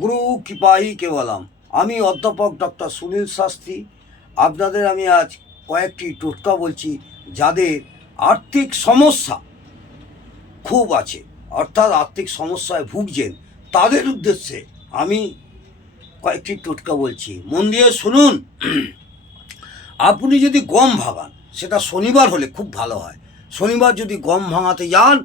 গুরু কৃপাহি কেবলম। আমি অধ্যাপক ডক্টর সুনীল শাস্ত্রী। আপনাদের আমি আজ কয়েকটি টোটকা বলছি যাদের আর্থিক সমস্যা খুব আছে, অর্থাৎ আর্থিক সমস্যায় ভুগছেন, তাদের উদ্দেশ্যে আমি কয়েকটি টোটকা বলছি, মন দিয়ে শুনুন। আপনি যদি গম ভাঙান, সেটা শনিবার হলে খুব ভালো হয়। শনিবার যদি গম ভাঙাতে যান,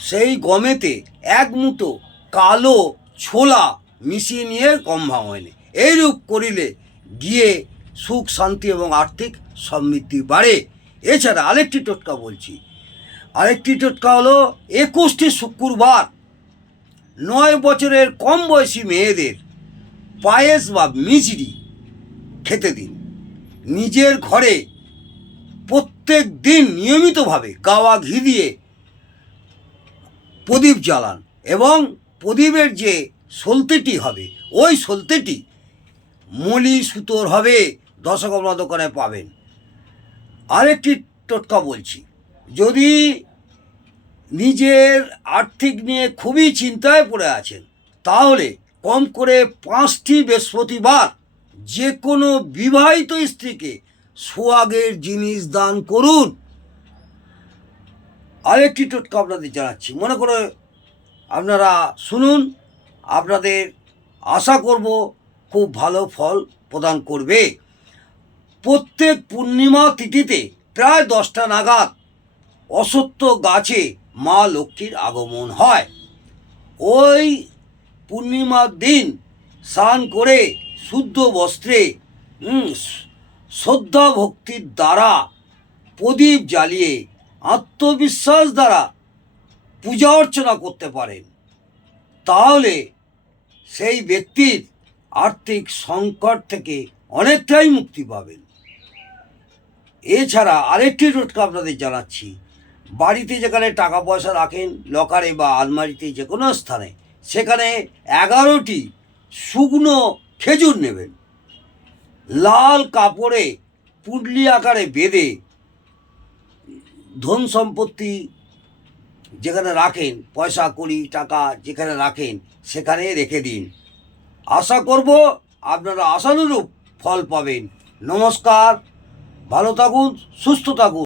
সেই গমেতে এক মুঠো কালো ছোলা মিশিয়ে নিয়ে গম ভাঙাবেন। এইরূপ করিলে গিয়ে সুখ শান্তি এবং আর্থিক সমৃদ্ধি বাড়ে। এছাড়া আরেকটি টোটকা বলছি। আরেকটি টোটকা হলো 21টি শুক্রবার 9 বছরের কম বয়সী মেয়েদের পায়েস বা মিচড়ি খেতে দিন। নিজের ঘরে প্রত্যেক দিন নিয়মিতভাবে গাওয়া ঘি দিয়ে প্রদীপ জ্বালান এবং প্রদীপের যে সলতেটি হবে, ওই সলতেটি মলি সুতোর হবে, দশকর্মা দোকানে পাবেন। আরেকটি টোটকা বলছি, যদি নিজের আর্থিক নিয়ে খুবই চিন্তায় পড়ে আছেন, তাহলে কম করে 5টি বৃহস্পতিবার যে কোনো বিবাহিত স্ত্রীকে সোহাগের জিনিস দান করুন। আরেকটি টোটকা আপনাদের জানাচ্ছি, মনে করে আপনারা শুনুন, আপনাদের আশা করব খুব ভালো ফল প্রদান করবে। প্রত্যেক পূর্ণিমা তিথিতে প্রায় 10টা নাগাদ অশ্বত্থ গাছে মা লক্ষ্মীর আগমন হয়। ওই পূর্ণিমার দিন স্নান করে শুদ্ধ বস্ত্রে শ্রদ্ধা ভক্তির দ্বারা প্রদীপ জ্বালিয়ে আত্মবিশ্বাস দ্বারা পূজা অর্চনা করতে পারেন, তাহলে সেই ব্যক্তির আর্থিক সংকট থেকে অনেকটাই মুক্তি পাবেন। এছাড়া আরেকটি টোটকা আপনাদের জানাচ্ছি, বাড়িতে যেখানে টাকা পয়সা রাখেন, লকারে বা আলমারিতে যে কোনো স্থানে, সেখানে 11টি শুকনো খেজুর নেবেন, লাল কাপড়ে পুঁটলি আকারে বেঁধে ধন সম্পত্তি যেখানে রাখেন, পয়সা কড়ি টাকা যেখানে রাখেন সেখানে রেখে দিন। আশা করব আপনারা আশানুরূপ ফল পাবেন। নমস্কার, ভালো থাকুন, সুস্থ থাকুন।